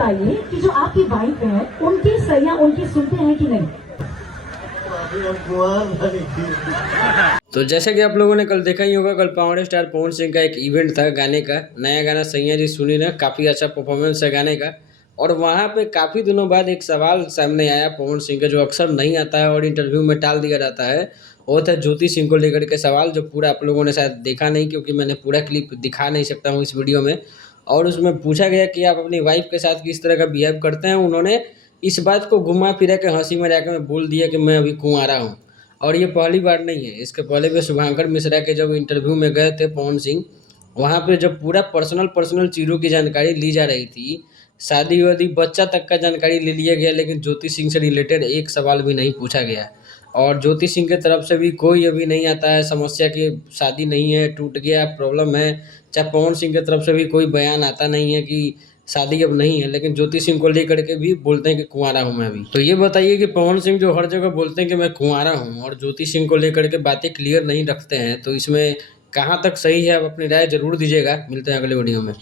बताइए कि जो आपकी वाइफ है उनकी सैया उनकी सुनते हैं कि नहीं? तो जैसे कि आप लोगों ने कल देखा ही होगा, कल पावर स्टार पवन सिंह का एक इवेंट था गाने का। नया गाना सैया जी सुनी ना, काफ़ी अच्छा परफॉर्मेंस है गाने का। और वहाँ पे काफ़ी दिनों बाद एक सवाल सामने आया पवन सिंह का, जो अक्सर नहीं आता है और इंटरव्यू में टाल दिया जाता है। वो था ज्योति सिंह को लेकर के सवाल, जो पूरा आप लोगों ने शायद देखा नहीं, क्योंकि मैंने पूरा क्लिप दिखा नहीं सकता हूँ इस वीडियो में। और उसमें पूछा गया कि आप अपनी वाइफ के साथ किस तरह का बिहेव करते हैं। उन्होंने इस बात को घुमा फिरा के हंसी मजाक में बोल दिया कि मैं अभी कुंवारा हूँ। और ये पहली बार नहीं है, इसके पहले भी शुभांकर मिश्रा के जब इंटरव्यू में गए थे पवन सिंह, वहाँ पे जब पूरा पर्सनल पर्सनल चीज़ों की जानकारी ली जा रही थी, शादी वादी बच्चा तक का जानकारी ले लिया गया, लेकिन ज्योति सिंह से रिलेटेड एक सवाल भी नहीं पूछा गया। और ज्योति सिंह की तरफ से भी कोई अभी नहीं आता है समस्या की शादी नहीं है, टूट गया, प्रॉब्लम है। चाहे पवन सिंह की तरफ से भी कोई बयान आता नहीं है कि शादी अब नहीं है, लेकिन ज्योति सिंह को लेकर के भी बोलते हैं कि कुंवारा हूँ मैं अभी। तो ये बताइए कि पवन सिंह जो हर जगह बोलते हैं कि मैं कुंवारा हूँ और ज्योति सिंह को लेकर के बातें क्लियर नहीं रखते हैं, तो इसमें कहाँ तक सही है? आप अपनी राय जरूर दीजिएगा। मिलते हैं अगले वीडियो में।